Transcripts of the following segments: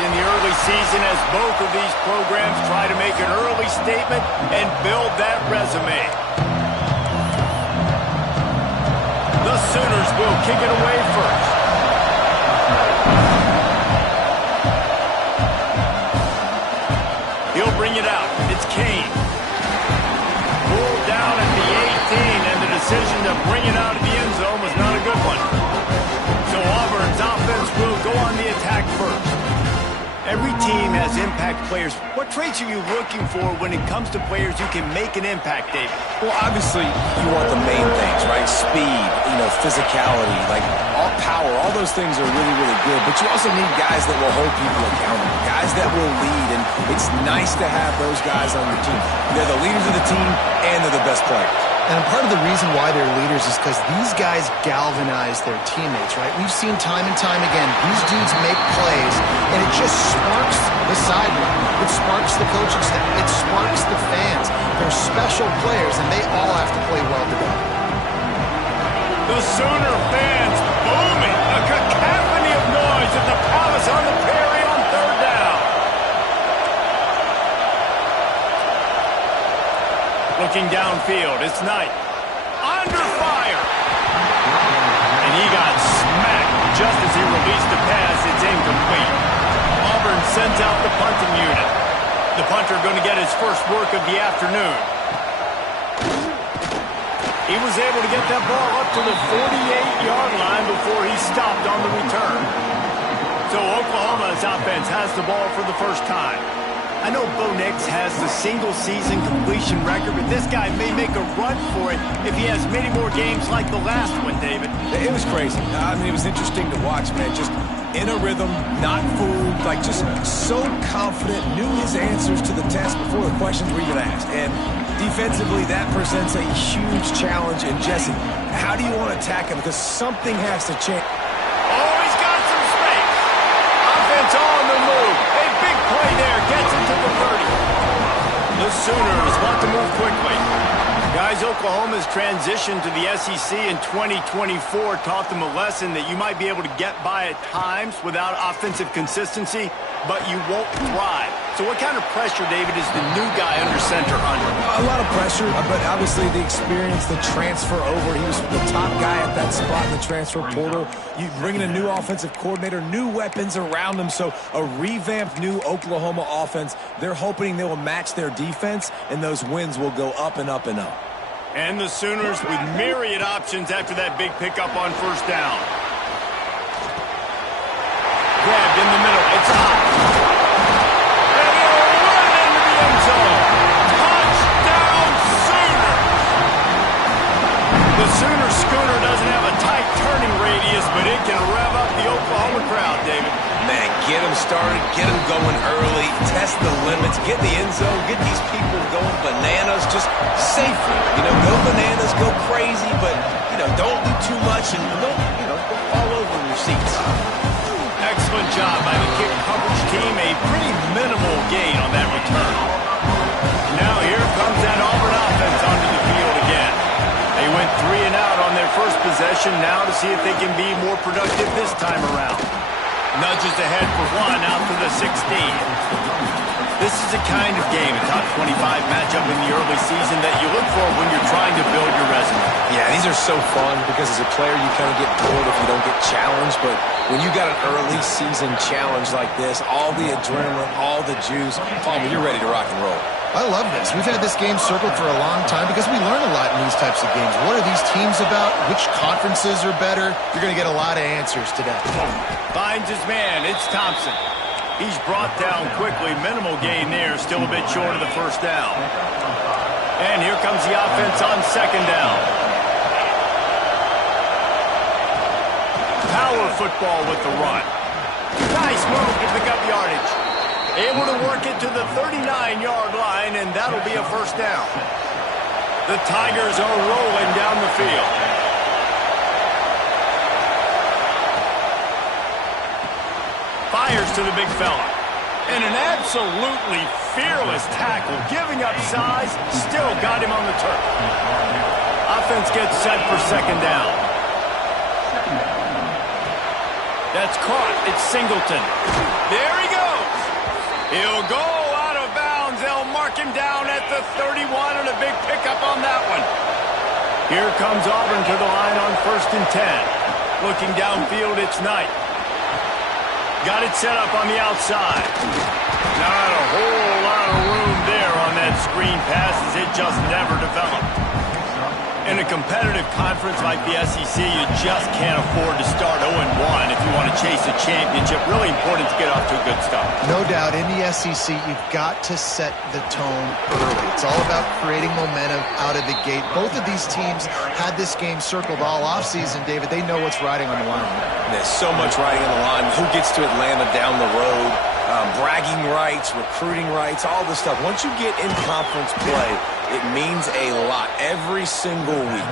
In the early season as both of these programs try to make an early statement and build that resume. The Sooners will kick it away first. He'll bring it out. It's Kane. Pulled down at the 18, and the decision to bring it out of the end zone was not a good one. So Auburn's offense will go on the attack first. Every team has impact players. What traits are you looking for when it comes to players who can make an impact, David? Well, obviously, you want the main things, right? Speed, physicality, like all power, all those things are really, really good. But you also need guys that will hold people accountable, guys that will lead. And it's nice to have those guys on your team. They're the leaders of the team, and they're the best players. And part of the reason why they're leaders is because these guys galvanize their teammates, right? We've seen time and time again, these dudes make plays, and it just sparks the sideline. It sparks the coaching staff. It sparks the fans. They're special players, and they all have to play well together. The Sooner fans booming. A cacophony of noise at the Palace on the Perry on third down. Looking downfield, it's Knight. Under fire. And he got smacked just as he released the pass. It's incomplete. Auburn sends out the punting unit. The punter going to get his first work of the afternoon. He was able to get that ball up to the 48-yard line before he stopped on the return. So Oklahoma's offense has the ball for the first time. I know Bo Nix has the single-season completion record, but this guy may make a run for it if he has many more games like the last one, David. It was crazy. I mean, it was interesting to watch, man. Just in a rhythm, not fooled, like just so confident, knew his answers to the test before the questions were even asked. And defensively, that presents a huge challenge. And Jesse, how do you want to attack him? Because something has to change. Oh, he's got some space. Offense on the move. A big play there. Gets into the 30. The Sooners want to move quickly. Guys, Oklahoma's transition to the SEC in 2024 taught them a lesson that you might be able to get by at times without offensive consistency, but you won't thrive. So what kind of pressure, David, is the new guy under center under? A lot of pressure, but obviously the experience, the transfer over. He was the top guy at that spot in the transfer portal. You bring in a new offensive coordinator, new weapons around him, so a revamped new Oklahoma offense. They're hoping they will match their defense, and those wins will go up and up and up. And the Sooners with myriad options after that big pickup on first down. Grabbed in the middle. It's hot. And it'll run into the end zone. Touchdown, Sooners! The Sooner schooner doesn't have a tight turning radius, but it can rev up the Oklahoma crowd, David. Man, get them started, get them going early, test the limits, get the end zone, get these people going bananas just safely. Go bananas. go crazy, but, don't do too much and don't fall over in your seats. Excellent job by the kick coverage team. A pretty minimal gain on that return. Now here comes that Auburn offense onto the field again. They went 3 and out on their first possession. Now to see if they can be more productive this time around. Nudges ahead for 1 out to the 16. This is the kind of game, a top 25 matchup in the early season, that you look for when you're trying to build your resume. Yeah, these are so fun because as a player you kind of get bored if you don't get challenged, but when you got an early season challenge like this, all the adrenaline, all the juice, Palmer, you're ready to rock and roll. I love this. We've had this game circled for a long time because we learn a lot in these types of games. What are these teams about? Which conferences are better? You're going to get a lot of answers today. Finds his man. It's Thompson. He's brought down quickly. Minimal gain there. Still a bit short of the first down. And here comes the offense on second down. Power football with the run. Nice move to pick up yardage. Able to work it to the 39-yard line, and that'll be a first down. The Tigers are rolling down the field. Fires to the big fella. And an absolutely fearless tackle, giving up size, still got him on the turf. Offense gets set for second down. That's caught. It's Singleton. There he goes. He'll go out of bounds. They'll mark him down at the 31, and a big pickup on that one. Here comes Auburn to the line on 1st and 10. Looking downfield, it's Knight. Got it set up on the outside. Not a whole lot of room there on that screen pass, as it just never developed. In a competitive conference like the SEC, you just can't afford to start 0-1 if you want to chase a championship. Really important to get off to a good start. No doubt, in the SEC, you've got to set the tone early. It's all about creating momentum out of the gate. Both of these teams had this game circled all offseason, David. They know what's riding on the line. There's so much riding on the line. Who gets to Atlanta down the road? Bragging rights, recruiting rights, all this stuff. Once you get in conference play, it means a lot every single week.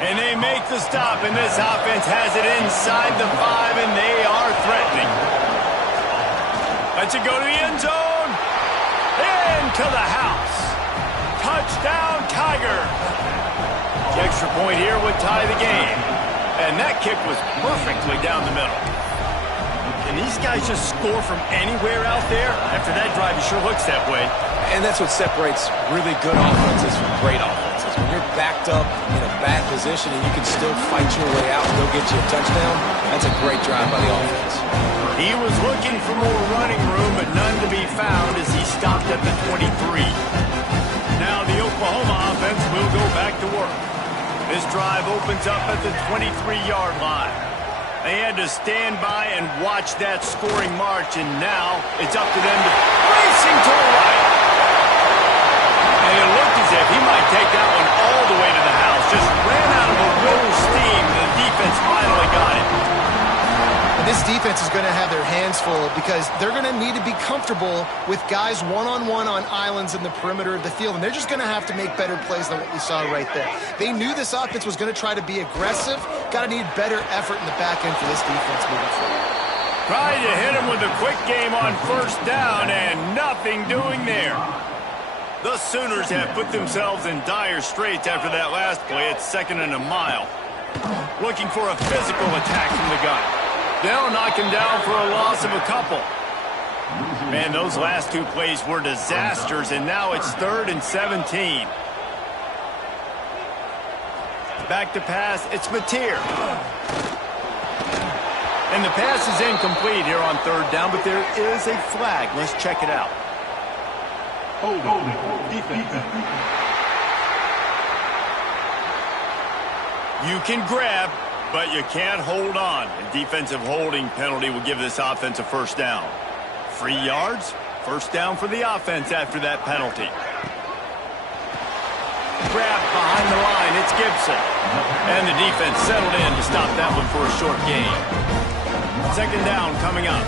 And they make the stop, and this offense has it inside the 5, and they are threatening. Lets it go to the end zone. Into the house. Touchdown, Tigers. The extra point here would tie the game. And that kick was perfectly down the middle. Can these guys just score from anywhere out there? After that drive, it sure looks that way. And that's what separates really good offenses from great offenses. When you're backed up in a bad position and you can still fight your way out and go get you a touchdown, that's a great drive by the offense. He was looking for more running room, but none to be found as he stopped at the 23. Now the Oklahoma offense will go back to work. This drive opens up at the 23-yard line. They had to stand by and watch that scoring march, and now it's up to them to racing to the right. And it looked as if he might take that one all the way to the house. Just ran out of a little steam. The defense finally got it. And this defense is going to have their hands full because they're going to need to be comfortable with guys one-on-one on islands in the perimeter of the field. And they're just going to have to make better plays than what we saw right there. They knew this offense was going to try to be aggressive. Got to need better effort in the back end for this defense moving forward. Tried to hit him with a quick game on first down, and nothing doing there. The Sooners have put themselves in dire straits after that last play. It's 2nd and a mile. Looking for a physical attack from the gun. They'll knock him down for a loss of a couple. Man, those last 2 plays were disasters, and now it's 3rd and 17. Back to pass, it's Mateer. And the pass is incomplete here on 3rd down, but there is a flag. Let's check it out. You can grab, but you can't hold on. A defensive holding penalty will give this offense a first down. 3 yards, first down for the offense after that penalty. Grab behind the line, it's Gibson. And the defense settled in to stop that one for a short gain. 2nd down coming up.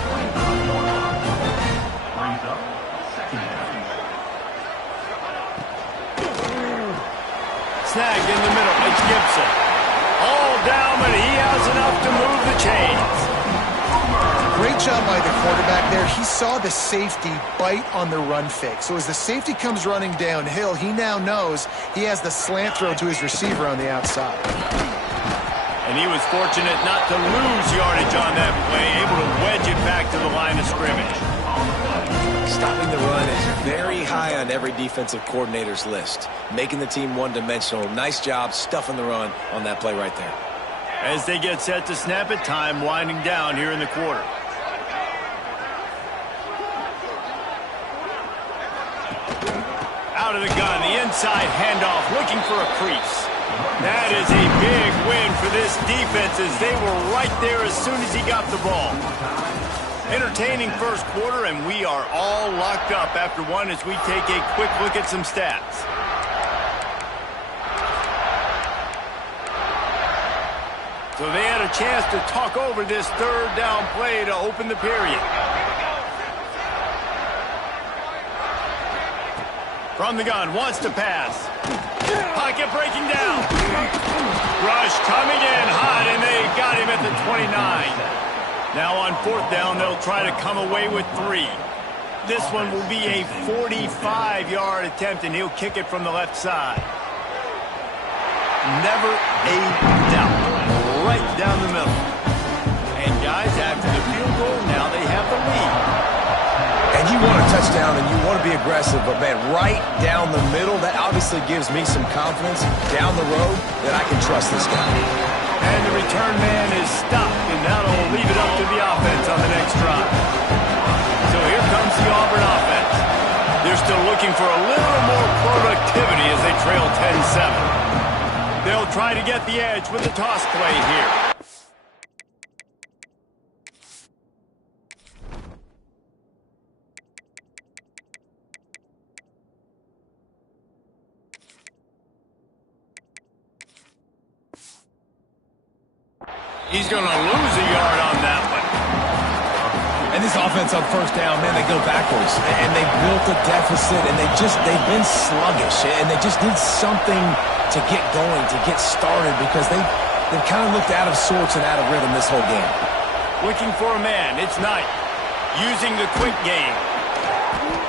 snagged in the middle. It's Gibson. All down, but he has enough to move the chains. Great job by the quarterback there. He saw the safety bite on the run fake. So as the safety comes running downhill, he now knows he has the slant throw to his receiver on the outside. And he was fortunate not to lose yardage on that play, able to wedge it back to the line of scrimmage. Stopping the run is very high on every defensive coordinator's list. Making the team one-dimensional. Nice job stuffing the run on that play right there. As they get set to snap it, time winding down here in the quarter. Out of the gun, the inside handoff, looking for a crease. That is a big win for this defense as they were right there as soon as he got the ball. Entertaining first quarter, and we are all locked up after one as we take a quick look at some stats. So they had a chance to talk over this third down play to open the period. From the gun, wants to pass. Pocket breaking down. Rush coming in hot, and they got him at the 29. Now on fourth down, they'll try to come away with 3. This one will be a 45-yard attempt, and he'll kick it from the left side. Never a doubt. Right down the middle. And guys, after the field goal, now they have the lead. And you want a touchdown and you want to be aggressive, but man, right down the middle, that obviously gives me some confidence down the road that I can trust this guy. And the return man is stopped, and that'll leave it up to the offense on the next drive. So here comes the Auburn offense. They're still looking for a little more productivity as they trail 10-7. They'll try to get the edge with a toss play here. He's going to lose a yard on that one. And this offense on first down, man, they go backwards. And they built a deficit, and they've been sluggish. And they just need something to get going, to get started, because they've kind of looked out of sorts and out of rhythm this whole game. Looking for a man, it's Knight. Using the quick game.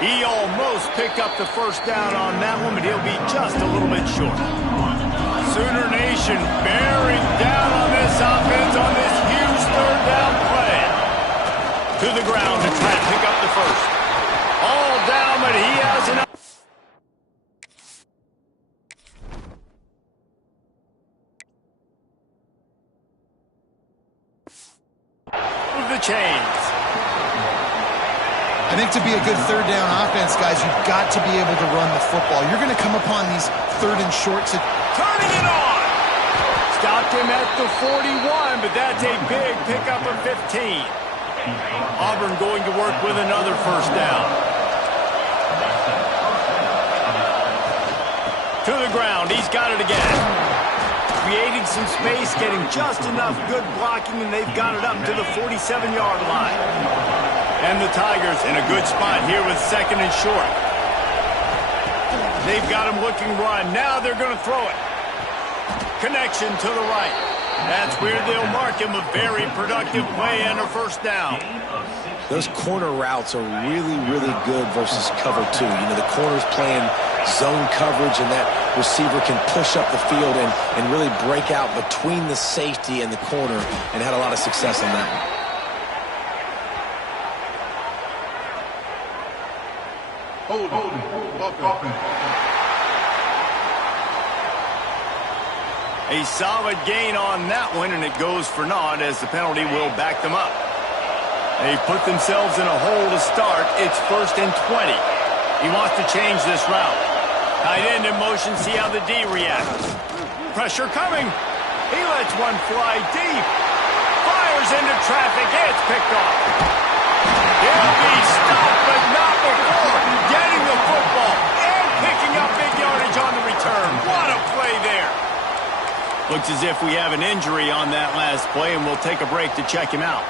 He almost picked up the first down on that one, but he'll be just a little bit short. Sooner Nation bearing down on this offense on this huge third down play. To the ground to try to pick up the first. All down, but he has enough. Move the chains. I think to be a good third down offense, guys, you've got to be able to run the football. You're going to come upon these third and shorts. Turning it on. Stopped him at the 41, but that's a big pickup of 15. Auburn going to work with another first down. To the ground. He's got it again. Creating some space, getting just enough good blocking, and they've got it up to the 47-yard line. And the Tigers in a good spot here with second and short. They've got him looking run. Now they're going to throw it. Connection to the right. That's where they'll mark him. A very productive play and a first down. Those corner routes are really, really good versus cover 2. You know, the corner's playing zone coverage, and that receiver can push up the field and really break out between the safety and the corner, and had a lot of success on that one. A solid gain on that one, and it goes for naught as the penalty will back them up. They've put themselves in a hole to start. It's 1st and 20. He wants to change this route. Tight end in motion, see how the D reacts. Pressure coming. He lets one fly deep. Fires into traffic. It's picked off. He'll be stopped, but not before getting the football and picking up big yardage on the return. What a play there. Looks as if we have an injury on that last play, and we'll take a break to check him out.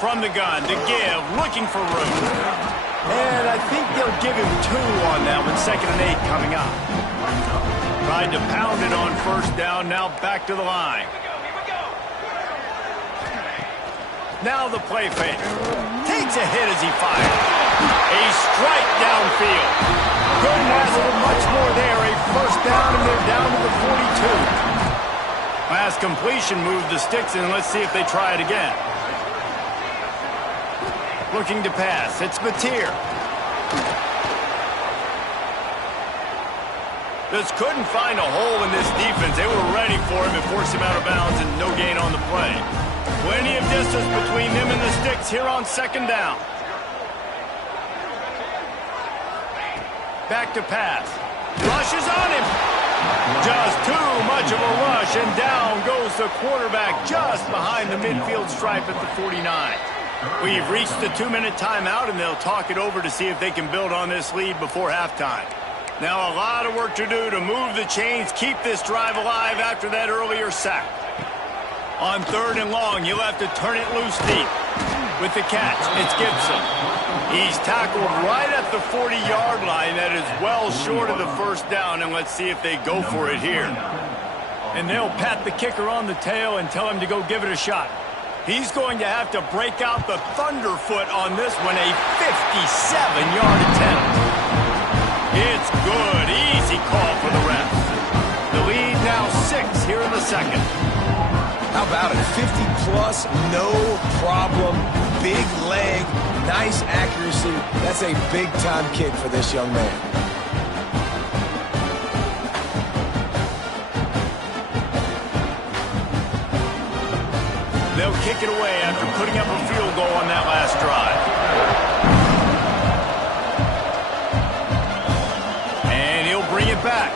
from the gun to give, looking for room. And I think they'll give him 2 on that with 2nd and 8 coming up. Tried to pound it on 1st down, now back to the line. Now the play fake. Takes a hit as he fires. A strike downfield. Couldn't ask for much more there. A 1st down, and they're down to the 42. Last completion moved the sticks in. Let's see if they try it again. Looking to pass. It's Mateer. Just couldn't find a hole in this defense. They were ready for him and forced him out of bounds, and no gain on the play. Plenty of distance between them and the sticks here on 2nd down. Back to pass. Rushes on him. Just too much of a rush, and down goes the quarterback just behind the midfield stripe at the 49. We've reached the 2-minute timeout, and they'll talk it over to see if they can build on this lead before halftime. Now a lot of work to do to move the chains, keep this drive alive after that earlier sack. On 3rd and long, you'll have to turn it loose deep. With the catch, it's Gibson. He's tackled right at the 40-yard line. That is well short of the 1st down, and let's see if they go for it here. And they'll pat the kicker on the tail and tell him to go give it a shot. He's going to have to break out the thunderfoot on this one, a 57-yard attempt. It's good. Easy call for the refs. The lead now 6 here in the 2nd. How about it? 50-plus, no problem. Big leg, nice accuracy. That's a big-time kick for this young man. They'll kick it away after putting up a field goal on that last drive. And he'll bring it back.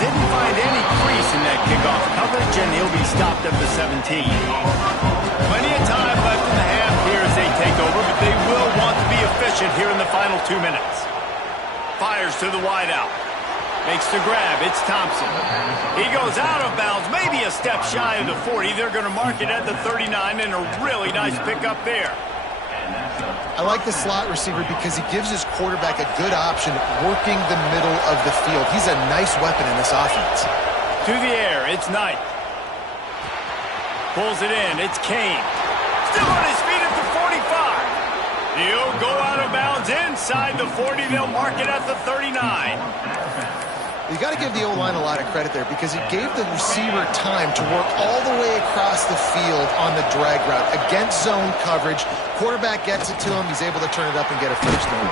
Didn't find any crease in that kickoff coverage, and he'll be stopped at the 17. Plenty of time left in the half here as they take over, but they will want to be efficient here in the final 2 minutes. Fires to the wideout. Makes the grab. It's Thompson. He goes out of bounds, maybe a step shy of the 40. They're going to mark it at the 39, and a really nice pickup there. I like the slot receiver because he gives his quarterback a good option working the middle of the field. He's a nice weapon in this offense. To the air, it's Knight. Pulls it in, it's Kane. Still on his feet at the 45. He'll go out of bounds inside the 40. They'll mark it at the 39. You got to give the O-line a lot of credit there because it gave the receiver time to work all the way across the field on the drag route against zone coverage. Quarterback gets it to him. He's able to turn it up and get a 1st down.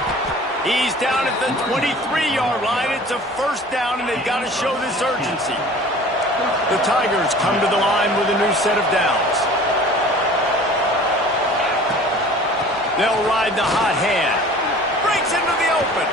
He's down at the 23-yard line. It's a 1st down, and they've got to show this urgency. The Tigers come to the line with a new set of downs. They'll ride the hot hand. Breaks into the open.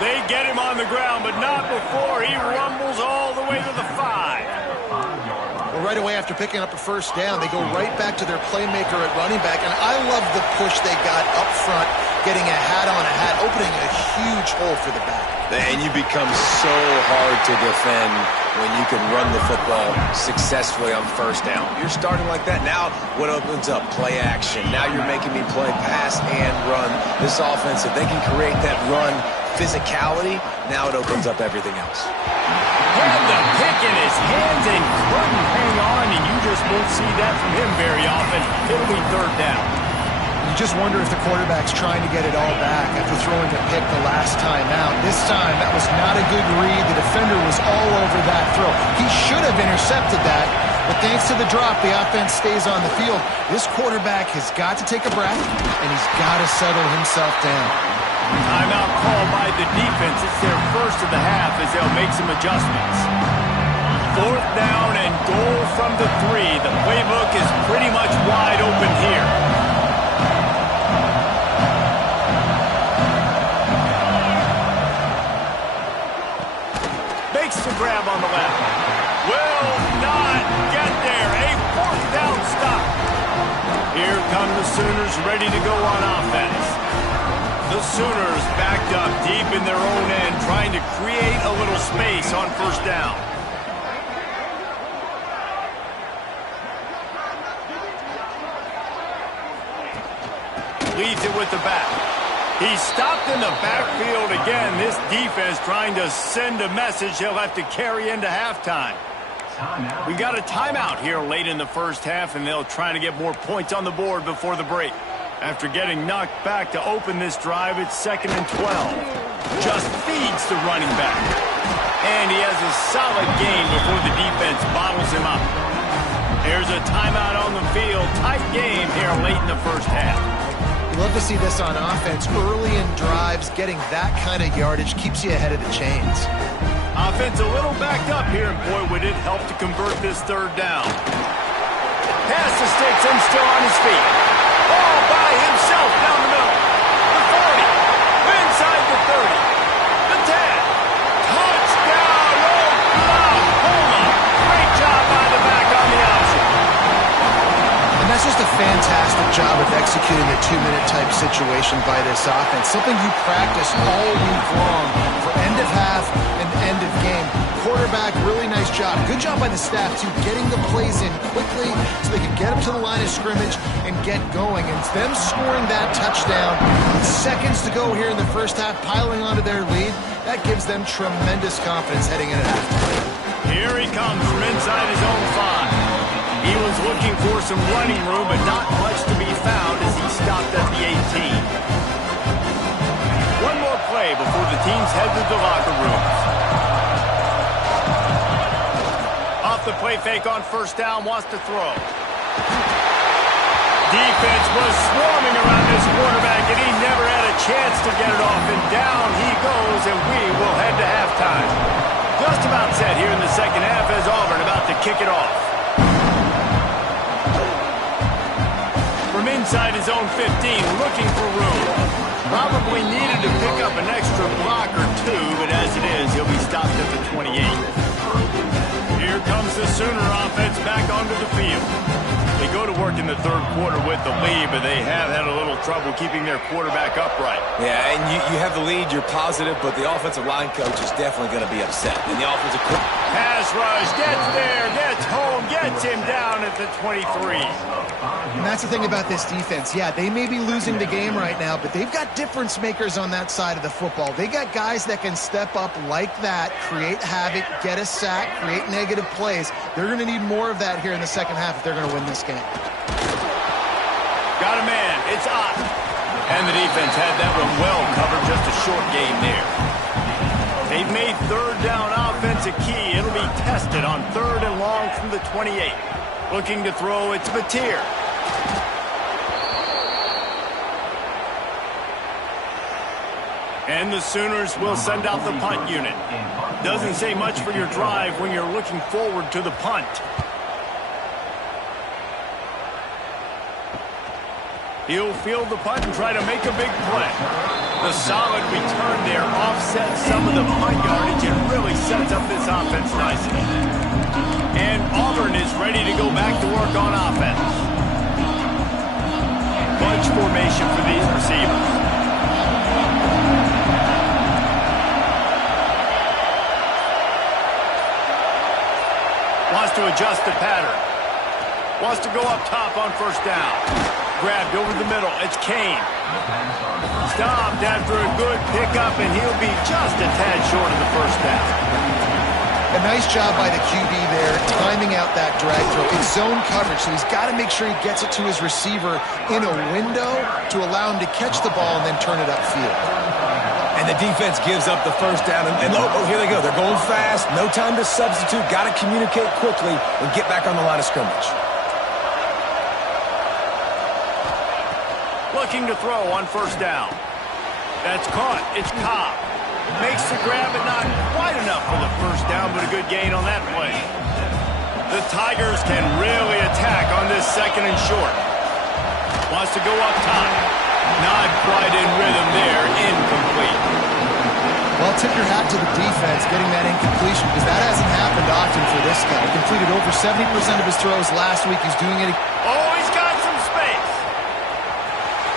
They get him on the ground, but not before he rumbles all the way to the 5. Well, right away after picking up a 1st down, they go right back to their playmaker at running back, and I love the push they got up front, getting a hat on a hat, opening a huge hole for the back. And you become so hard to defend when you can run the football successfully on 1st down. You're starting like that. Now what opens up? Play action. Now you're making me play pass and run. This offense, if they can create that run physicality, now it opens up everything else. Had the pick in his hands and couldn't hang on, and you just won't see that from him very often. It'll be 3rd down. You just wonder if the quarterback's trying to get it all back after throwing a pick the last time out. This time, that was not a good read. The defender was all over that throw. He should have intercepted that, but thanks to the drop, the offense stays on the field. This quarterback has got to take a breath, and he's got to settle himself down. Timeout called by the defense. It's their 1st of the half as they'll make some adjustments. 4th down and goal from the 3. The playbook is pretty much wide open here. Makes the grab on the left. Will not get there. A 4th down stop. Here come the Sooners ready to go on offense. The Sooners backed up deep in their own end, trying to create a little space on 1st down. leads it with the back. He's stopped in the backfield again. This defense trying to send a message he'll have to carry into halftime. We got a timeout here late in the first half, and they'll try to get more points on the board before the break. After getting knocked back to open this drive, it's 2nd and 12. Just feeds the running back. And he has a solid gain before the defense bottles him up. There's a timeout on the field. Tight game here late in the first half. Love to see this on offense. Early in drives, getting that kind of yardage keeps you ahead of the chains. Offense a little backed up here, and boy, would it help to convert this third down. Pass to Stetson, still on his feet. Ball by himself down the middle. The 40. Inside the 30. The 10. Touchdown, Oklahoma. Great job by the back on the option. And that's just a fantastic job of executing the 2-minute type situation by this offense. Something you practice all week long for end of half and end of game. Quarterback, really nice job. Good job by the staff, too, getting the plays in quickly so they can get up to the line of scrimmage and get going. And it's them scoring that touchdown with seconds to go here in the first half, piling onto their lead. That gives them tremendous confidence heading into halftime. Here he comes from inside his own 5. He was looking for some running room, but not much to be found as he stopped at the 18. One more play before the teams head to the locker rooms. Off the play fake on first down, wants to throw. Defense was swarming around this quarterback, and he never had a chance to get it off. And down he goes, and we will head to halftime. Just about set here in the second half as Auburn about to kick it off. From inside his own 15, looking for room. Probably needed to pick up an extra block or two, but as it is, he'll be stopped at the 28. Here comes the Sooner offense back onto the field. They go to work in the third quarter with the lead, but they have had a little trouble keeping their quarterback upright. Yeah, and you have the lead, you're positive, but the offensive line coach is definitely going to be upset. And the offensive pass rush, gets there, gets home, gets him down at the 23. And that's the thing about this defense. Yeah, they may be losing the game right now, but they've got difference makers on that side of the football. They got guys that can step up like that, create havoc, get a sack, create negative plays. They're going to need more of that here in the second half if they're going to win this game. Got a man. It's Ott. And the defense had that one well covered. Just a short game there. They've made third down offense a key. It'll be tested on 3rd and long from the 28. Looking to throw, it's Mateer. And the Sooners will send out the punt unit. Doesn't say much for your drive when you're looking forward to the punt. He'll field the punt and try to make a big play. The solid return there offsets some of the punt yardage and really sets up this offense nicely. And Auburn is ready to go back to work on offense. Bunch formation for these receivers. Wants to adjust the pattern. Wants to go up top on first down. Grabbed over the middle. It's Kane. Stopped after a good pickup, and he'll be just a tad short of the first down. A nice job by the QB there, timing out that drag throw. It's zone coverage, so he's got to make sure he gets it to his receiver in a window to allow him to catch the ball and then turn it upfield. And the defense gives up the first down. And oh, here they go. They're going fast. No time to substitute. Got to communicate quickly and get back on the line of scrimmage. Looking to throw on first down. That's caught. It's Cobb. Makes the grab, but not quite enough for the first down, but a good gain on that play. The Tigers can really attack on this 2nd and short. Wants to go up top. Not quite in rhythm there. Incomplete. Well, tip your hat to the defense getting that incompletion because that hasn't happened often for this guy. He completed over 70% of his throws last week. He's doing it. Oh, he's got some space.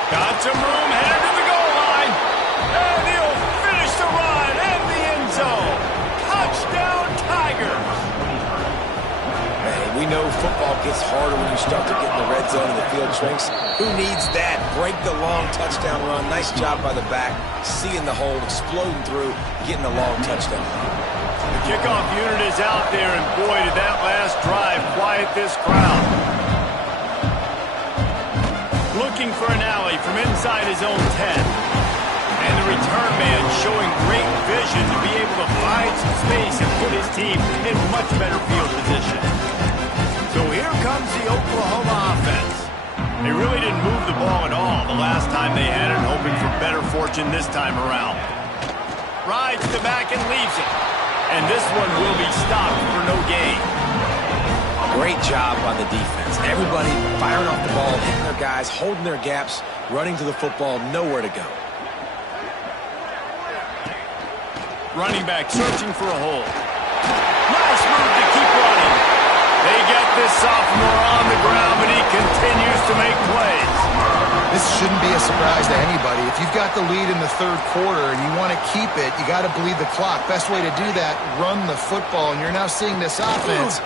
Got some room headed to the goal line. And he'll finish the run in the end zone. Touchdown, Tigers. Hey, we know football gets harder when you start to get in the red zone and the field shrinks. Who needs that? Break the long touchdown run. Nice job by the back. Seeing the hole, exploding through, getting a long touchdown run. The kickoff unit is out there, and boy, did that last drive quiet this crowd. Looking for an alley from inside his own 10. And the return man showing great vision to be able to find some space and put his team in much better field position. So here comes the Oklahoma offense. They really didn't move the ball at all the last time they had it, hoping for better fortune this time around. Rides the back and leaves it. And this one will be stopped for no gain. Great job by the defense. Everybody firing off the ball, hitting their guys, holding their gaps, running to the football, nowhere to go. Running back searching for a hole. Nice move to keep running. They get this sophomore on the ground, but he continues to make plays. This shouldn't be a surprise to anybody. If you've got the lead in the third quarter and you want to keep it, you got to bleed the clock. Best way to do that, run the football. And you're now seeing this offense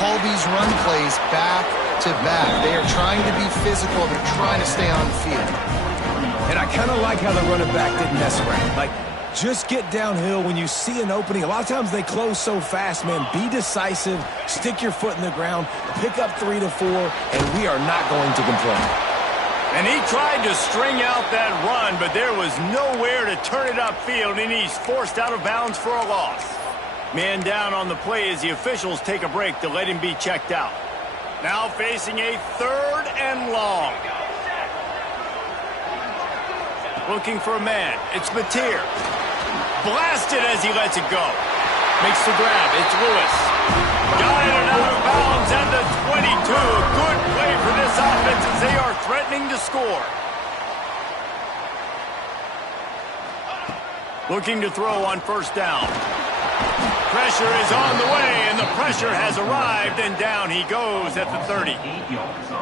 call these run plays back to back. They are trying to be physical. They're trying to stay on the field. And I kind of like how the running back didn't mess around. Like, just get downhill when you see an opening. A lot of times they close so fast, man. Be decisive, stick your foot in the ground, pick up 3 to 4, and we are not going to complain. And he tried to string out that run, but there was nowhere to turn it upfield, and he's forced out of bounds for a loss. Man down on the play as the officials take a break to let him be checked out. Now facing a 3rd and long. Looking for a man. It's Mateer. Blasted as he lets it go. Makes the grab. It's Lewis. Got it and out of bounds at the 22. A good play for this offense as they are threatening to score. Looking to throw on 1st down. Pressure is on the way, and the pressure has arrived, and down he goes at the 30.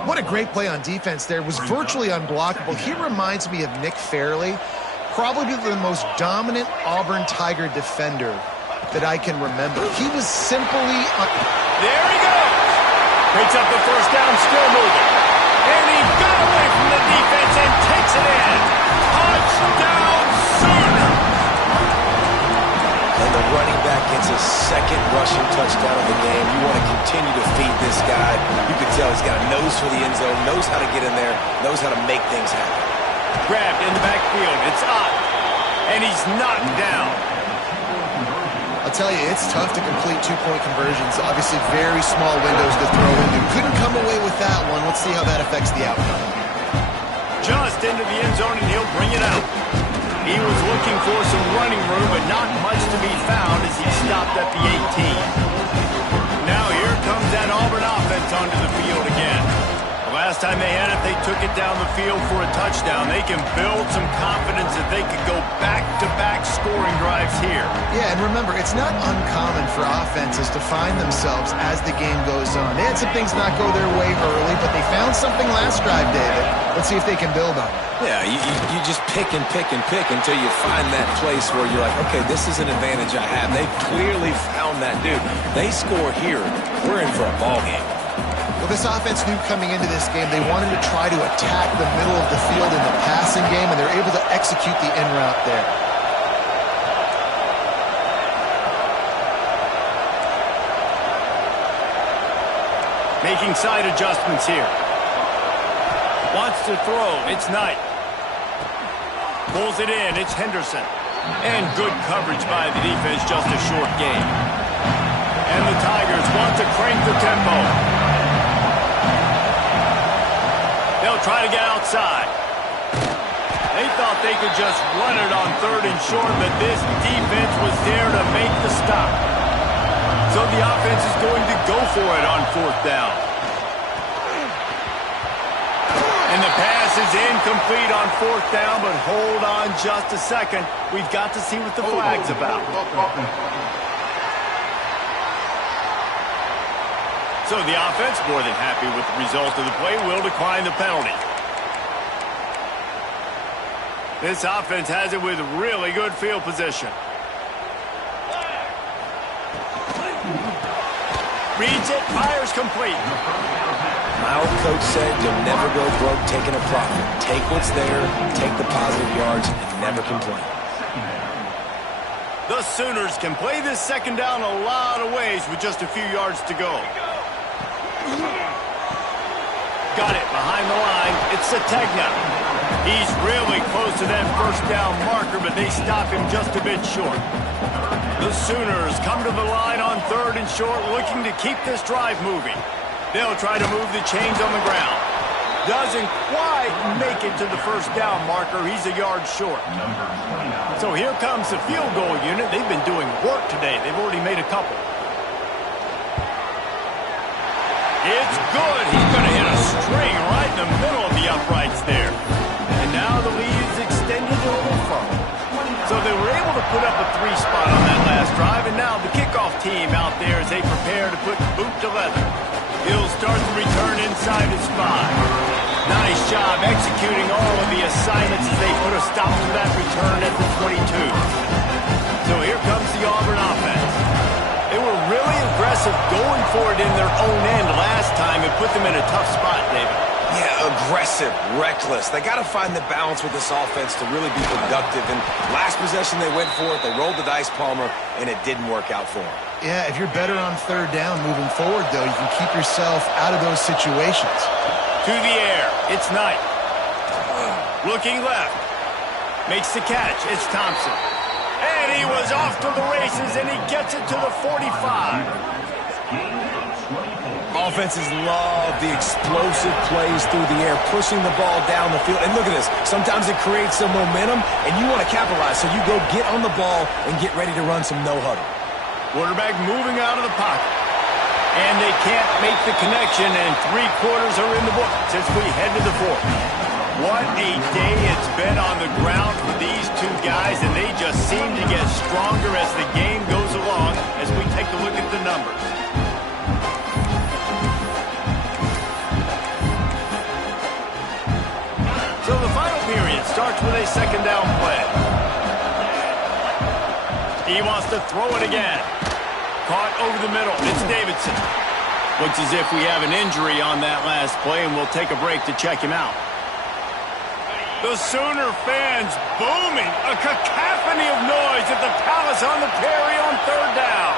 What a great play on defense there. Was virtually unblockable. He reminds me of Nick Fairley, probably the most dominant Auburn Tiger defender that I can remember. He was simply... There he goes! Picks up the 1st down, still moving. And he got away from the defense and takes it in. Touchdown, Sooner! And the running back gets his 2nd rushing touchdown of the game. You want to continue to feed this guy. You can tell he's got a nose for the end zone, knows how to get in there, knows how to make things happen. Grabbed in the backfield. It's Ott. And he's knocked down. I'll tell you, it's tough to complete 2-point conversions. Obviously, very small windows to throw into. Couldn't come away with that one. Let's see how that affects the outcome. Just into the end zone, and he'll bring it out. He was looking for some running room, but not much to be found as he stopped at the 18. Now here comes that Auburn offense onto the field again. The last time they had it, they took it down the field for a touchdown. They can build some confidence that they could go back-to-back scoring drives here. Yeah, and remember, it's not uncommon for offenses to find themselves as the game goes on. They had some things not go their way early, but they found something last drive, David. Let's see if they can build on it. Yeah, you just pick and pick and pick until you find that place where you're like, okay, this is an advantage I have. They clearly found that, dude. They score here, we're in for a ball game. Well, this offense knew coming into this game they wanted to try to attack the middle of the field in the passing game, and they're able to execute the in route there. Making side adjustments here. Wants to throw. It's Knight. Pulls it in. It's Henderson. And good coverage by the defense. Just a short gain. And the Tigers want to crank the tempo. They'll try to get outside. They thought they could just run it on 3rd and short, but this defense was there to make the stop. So the offense is going to go for it on 4th down. And the pass is incomplete on 4th down, but hold on just a second. We've got to see what the flag's about. So the offense, more than happy with the result of the play, will decline the penalty. This offense has it with really good field position. Reads it, fires complete. My old coach said you'll never go broke taking a profit. Take what's there, take the positive yards, and never complain. The Sooners can play this second down a lot of ways with just a few yards to go. Got it behind the line. It's Sategna. He's really close to that first down marker, but they stop him just a bit short. The Sooners come to the line on 3rd and short, looking to keep this drive moving. They'll try to move the chains on the ground. Doesn't quite make it to the first down marker. He's a yard short. So here comes the field goal unit. They've been doing work today. They've already made a couple. It's good. He's going to hit a string right in the middle of the uprights there. And now the lead is extended a little further. So they were able to put up a 3 spot on that last drive, and now the kickoff team out there as they prepare to put boot to leather. He'll start the return inside his 5. Nice job executing all of the assignments as they put a stop to that return at the 22. So here comes the Auburn offense. They were really aggressive going for it in their own end last time and put them in a tough spot, David. Yeah, aggressive, reckless. They got to find the balance with this offense to really be productive. And last possession they went for it. They rolled the dice, Palmer, and it didn't work out for them. Yeah, if you're better on 3rd down moving forward, though, you can keep yourself out of those situations. To the air. It's Knight. Looking left. Makes the catch. It's Thompson. And he was off to the races, and he gets it to the 45. Offenses love the explosive plays through the air, pushing the ball down the field. And look at this. Sometimes it creates some momentum, and you want to capitalize. So you go get on the ball and get ready to run some no-huddle. Quarterback moving out of the pocket. And they can't make the connection, and 3 quarters are in the books as we head to the 4th. What a day it's been on the ground for these 2 guys, and they just seem to get stronger as the game goes along as we take a look at the numbers. So the final period starts with a second down play. He wants to throw it again. Caught over the middle. It's Davidson. Looks as if we have an injury on that last play, and we'll take a break to check him out. The Sooner fans booming. A cacophony of noise at the Palace on the Prairie on 3rd down.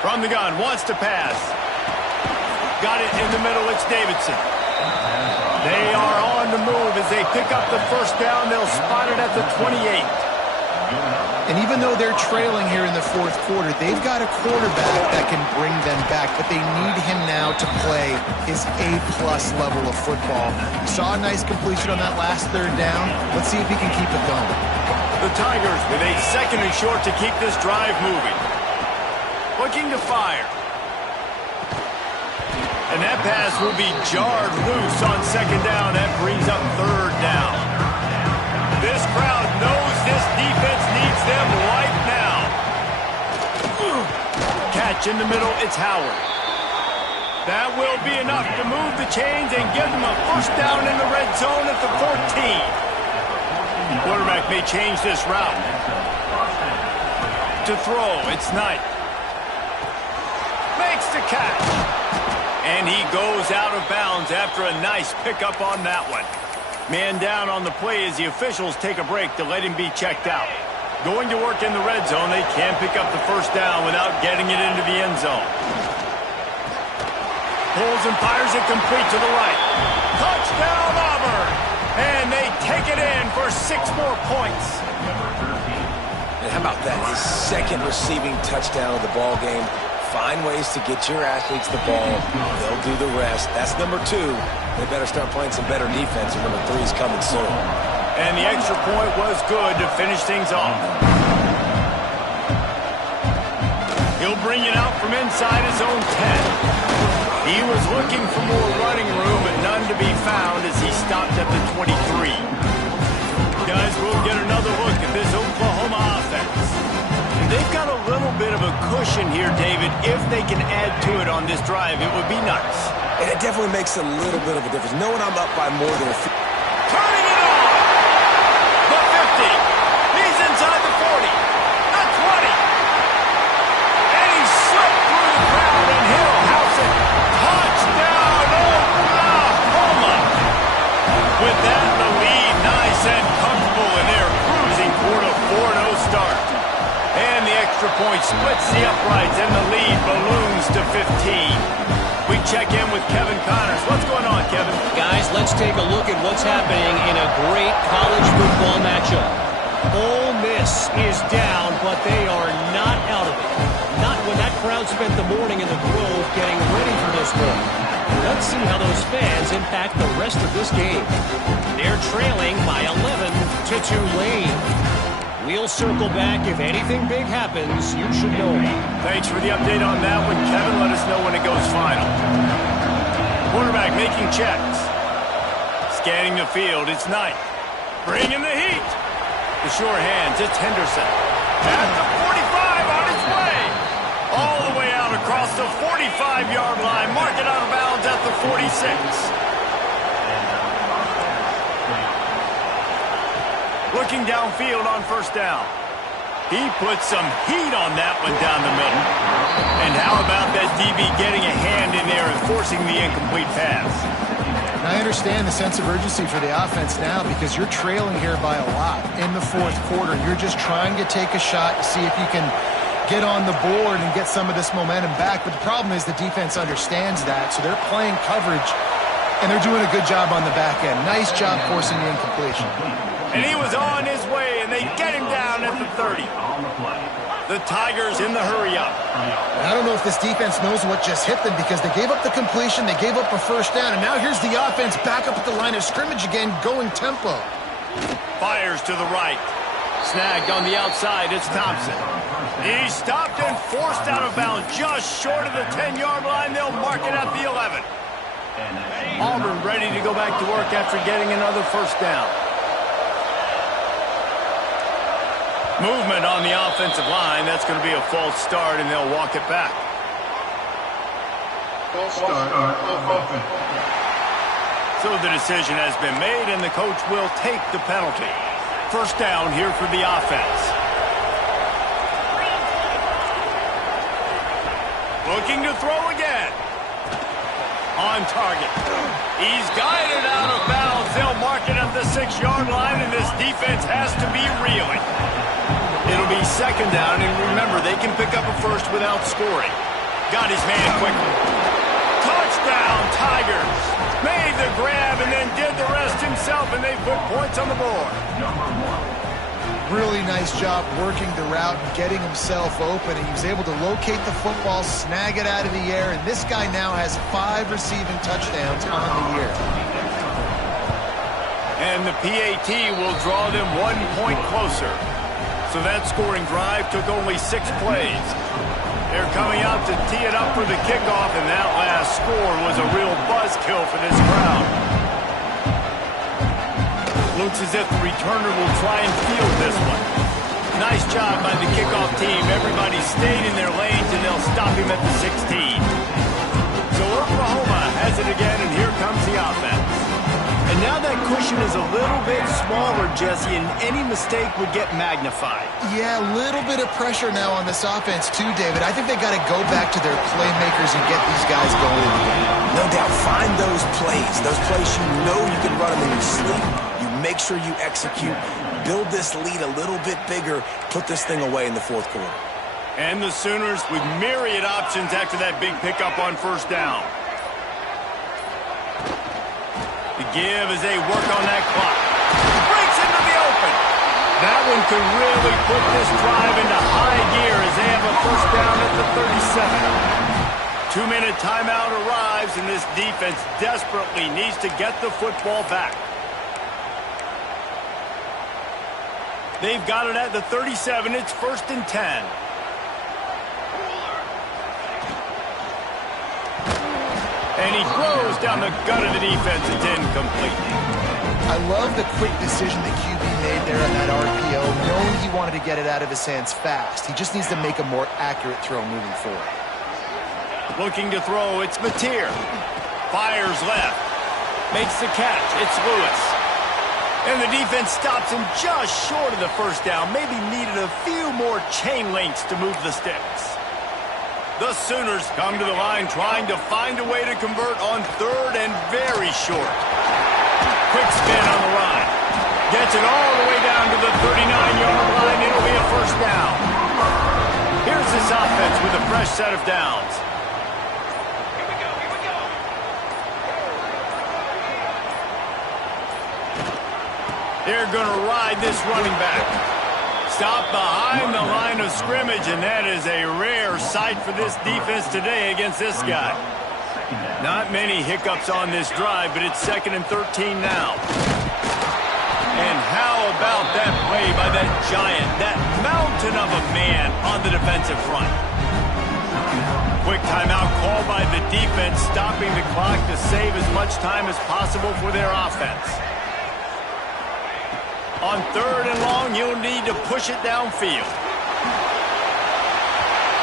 From the gun, wants to pass. Got it in the middle. It's Davidson. They are on the move as they pick up the first down. They'll spot it at the 28. And even though they're trailing here in the 4th quarter, they've got a quarterback that can bring them back, but they need him now to play his A-plus level of football. You saw a nice completion on that last 3rd down. Let's see if he can keep it going. The Tigers with a 2nd and short to keep this drive moving. Looking to fire. And that pass will be jarred loose on 2nd down. That brings up 3rd down. This crowd knows this defense needs them right now. Catch in the middle. It's Howard. That will be enough to move the chains and give them a first down in the red zone at the 14. The quarterback may change this route. To throw, it's Knight. Makes the catch. And he goes out of bounds after a nice pickup on that one. Man down on the play as the officials take a break to let him be checked out. Going to work in the red zone, they can pick up the first down without getting it into the end zone. Pulls and fires it complete to the right. Touchdown, Auburn! And they take it in for 6 more points. And how about that? His 2nd receiving touchdown of the ball game. Find ways to get your athletes the ball. They'll do the rest. That's number 2. They better start playing some better defense, and number 3 is coming soon. And the extra point was good to finish things off. He'll bring it out from inside his own 10. He was looking for more running room, but none to be found as he stopped at the 23. Guys, we'll get another look at this Oklahoma offense. They've got a little bit of a cushion here, David. If they can add to it on this drive, it would be nice. And it definitely makes a little bit of a difference. Knowing I'm up by more than a few. Turning it on! The 50. splits the uprights, and the lead balloons to 15. We check in with Kevin Connors. What's going on, Kevin? Guys, let's take a look at what's happening in a great college football matchup. Ole Miss is down, but they are not out of it. Not when that crowd spent the morning in the Grove getting ready for this one. Let's see how those fans impact the rest of this game. They're trailing by 11 to Tulane. We'll circle back. If anything big happens, you should know. Thanks for the update on that one, Kevin. Let us know when it goes final. Quarterback making checks. Scanning the field, it's Knight. Bringing the heat. The sure hands, it's Henderson. At the 45 on its way. All the way out across the 45-yard line. Mark it out of bounds at the 46. Looking downfield on first down. He put some heat on that one down the middle. And how about that DB getting a hand in there and forcing the incomplete pass? I understand the sense of urgency for the offense now because you're trailing here by a lot in the fourth quarter. You're just trying to take a shot to see if you can get on the board and get some of this momentum back. But the problem is the defense understands that, so they're playing coverage, and they're doing a good job on the back end. Nice job forcing the incompletion. And he was on his way, and they get him down at the 30. The Tigers in the hurry-up. I don't know if this defense knows what just hit them because they gave up the completion, they gave up a first down, and now here's the offense back up at the line of scrimmage again, going tempo. Fires to the right. Snagged on the outside, it's Thompson. He's stopped and forced out of bounds just short of the 10-yard line. They'll mark it at the 11. Auburn ready to go back to work after getting another first down. Movement on the offensive line. That's going to be a false start, and they'll walk it back. False start of offense. So the decision has been made, and the coach will take the penalty. First down here for the offense. Looking to throw again. On target. He's guided out of bounds. They'll mark it at the 6-yard line, and this defense has to be reeling. It'll be second down, and remember, they can pick up a first without scoring. Got his man quickly. Touchdown, Tigers. Made the grab and then did the rest himself, and they put points on the board. Really nice job working the route and getting himself open, and he was able to locate the football, snag it out of the air, and this guy now has 5 receiving touchdowns on the year. And the PAT will draw them 1 point closer. So that scoring drive took only 6 plays. They're coming out to tee it up for the kickoff, and that last score was a real buzzkill for this crowd. Looks as if the returner will try and field this one. Nice job by the kickoff team. Everybody stayed in their lanes, and they'll stop him at the 16. So Oklahoma has it again, and here comes the offense. And now that cushion is a little bit smaller, Jesse, and any mistake would get magnified. Yeah, a little bit of pressure now on this offense too, David. I think they got to go back to their playmakers and get these guys going in the game. No doubt, find those plays you know you can run them in your sleep. You make sure you execute, build this lead a little bit bigger, put this thing away in the fourth quarter. And the Sooners with myriad options after that big pickup on first down. The give as they work on that clock. Breaks into the open. That one could really put this drive into high gear as they have a first down at the 37. 2-minute timeout arrives, and this defense desperately needs to get the football back. They've got it at the 37. It's 1st and 10. And he throws down the gut of the defense. It's incomplete. I love the quick decision that QB made there on that RPO, knowing he wanted to get it out of his hands fast. He just needs to make a more accurate throw moving forward. Looking to throw, it's Mateer. Fires left. Makes the catch. It's Lewis. And the defense stops him just short of the first down. Maybe needed a few more chain links to move the sticks. The Sooners come to the line trying to find a way to convert on 3rd and very short. Quick spin on the run. Gets it all the way down to the 39-yard line. It'll be a first down. Here's the this offense with a fresh set of downs. They're going to ride this running back. Stop behind the line of scrimmage, and that is a rare sight for this defense today against this guy. Not many hiccups on this drive, but it's 2nd and 13 now. And how about that play by that giant, that mountain of a man on the defensive front? Quick timeout called by the defense, stopping the clock to save as much time as possible for their offense. On 3rd and long, you'll need to push it downfield.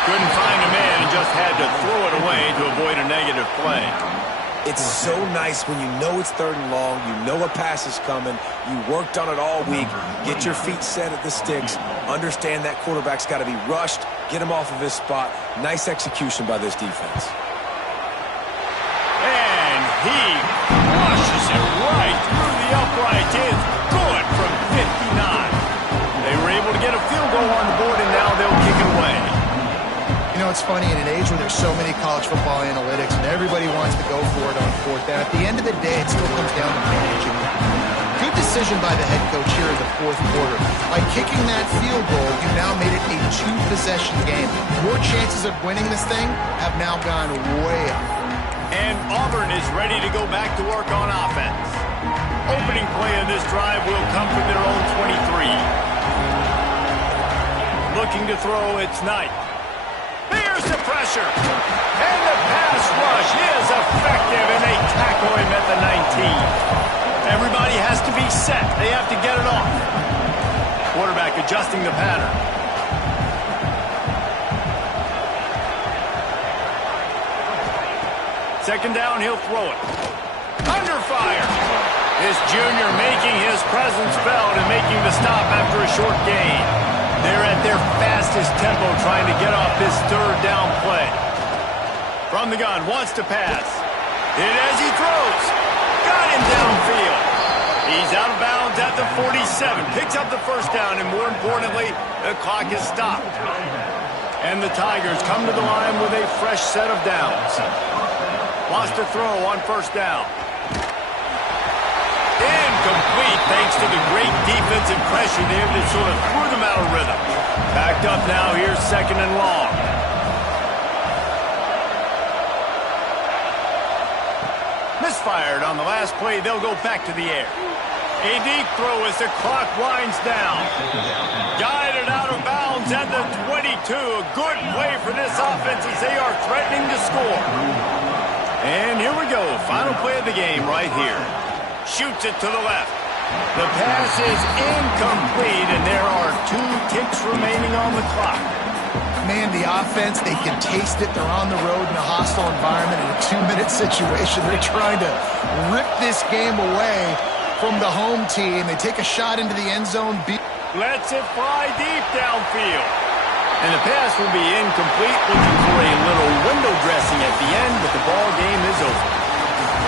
Couldn't find a man and just had to throw it away to avoid a negative play. It's so nice when you know it's 3rd and long, you know a pass is coming, you worked on it all week, get your feet set at the sticks, understand that quarterback's got to be rushed, get him off of his spot. Nice execution by this defense. And he rushes it right through the uprights. It's good from 59. They were able to get a field goal on the board, and now they'll kick it away. You know, it's funny, in an age where there's so many college football analytics and everybody wants to go for it on 4th down, at the end of the day, it still comes down to managing. Good decision by the head coach here in the 4th quarter. By kicking that field goal, you now made it a 2-possession game. Your chances of winning this thing have now gone way up. And Auburn is ready to go back to work on offense. Opening play of this drive will come from their own 23. Looking to throw, it's Knight. There's the pressure. And the pass rush is effective, and they tackle him at the 19. Everybody has to be set. They have to get it off. Quarterback adjusting the pattern. Second down, he'll throw it. Under fire. This junior making his presence felt and making the stop after a short gain. They're at their fastest tempo trying to get off this 3rd down play. From the gun, wants to pass. Hit as he throws. Got him downfield. He's out of bounds at the 47. Picks up the 1st down, and more importantly, the clock is stopped. And the Tigers come to the line with a fresh set of downs. Wants to throw on 1st down. Incomplete thanks to the great defensive pressure there that sort of threw them out of rhythm. Backed up now, here's 2nd and long. Misfired on the last play, they'll go back to the air. A deep throw as the clock winds down. Guided out of bounds at the 22. A good play for this offense as they are threatening to score. And here we go, final play of the game right here. Shoots it to the left. The pass is incomplete, and there are 2 ticks remaining on the clock. Man, the offense, they can taste it. They're on the road in a hostile environment in a 2-minute situation. They're trying to rip this game away from the home team. They take a shot into the end zone. Lets it fly deep downfield. And the pass will be incomplete, looking for a little window dressing at the end, but the ball game is over.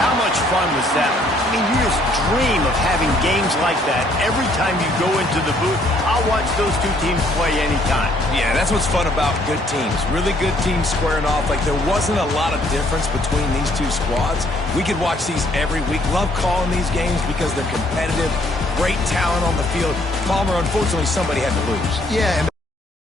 How much fun was that? I mean, you just dream of having games like that every time you go into the booth. I'll watch those 2 teams play anytime. Yeah, that's what's fun about good teams. Really good teams squaring off. Like, there wasn't a lot of difference between these 2 squads. We could watch these every week. Love calling these games because they're competitive. Great talent on the field. Palmer, unfortunately, somebody had to lose. Yeah.